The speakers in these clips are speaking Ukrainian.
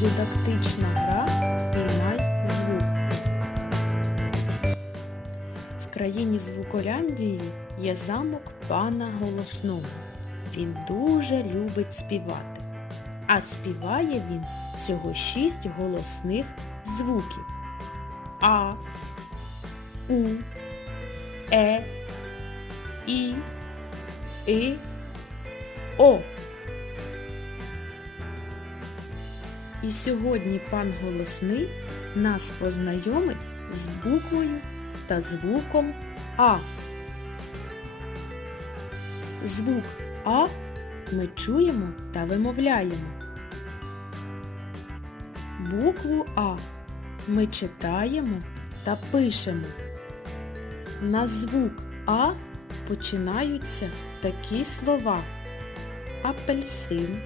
Дидактична гра Піймай звук. В країні Звуколяндії є замок пана Голосного. Він дуже любить співати. А співає він всього шість голосних звуків. А, У, Е, І, И, О. І сьогодні пан Голосний нас познайомить з буквою та звуком А. Звук А ми чуємо та вимовляємо. Букву А ми читаємо та пишемо. На звук А починаються такі слова апельсин,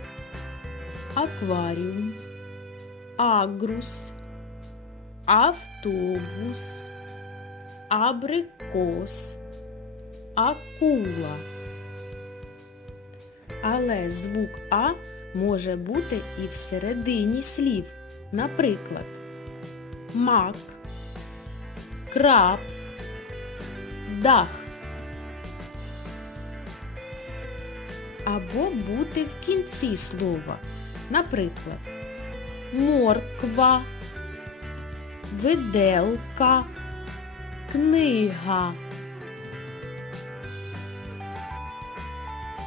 акваріум, агрус, автобус, абрикос, акула. Але звук А може бути і всередині слів. Наприклад, мак, краб, дах. Або бути в кінці слова. Наприклад, морква, виделка, книга.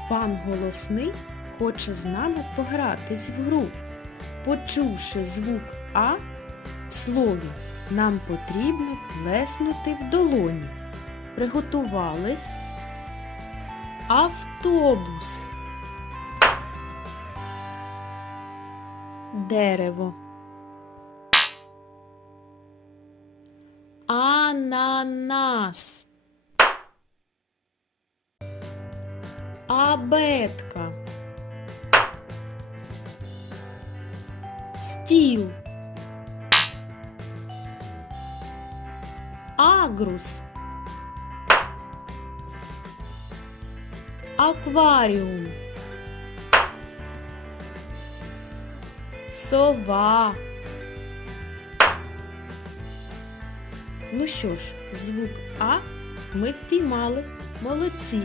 Пан голосний хоче з нами погратись в гру. Почувши звук А в слові, нам потрібно плеснути в долоні. Приготувались. Автобус. Дерево. Ананас. Абетка. Стіл. Агрус. Акваріум. Сова. Ну що ж, звук А ми впіймали. Молодці.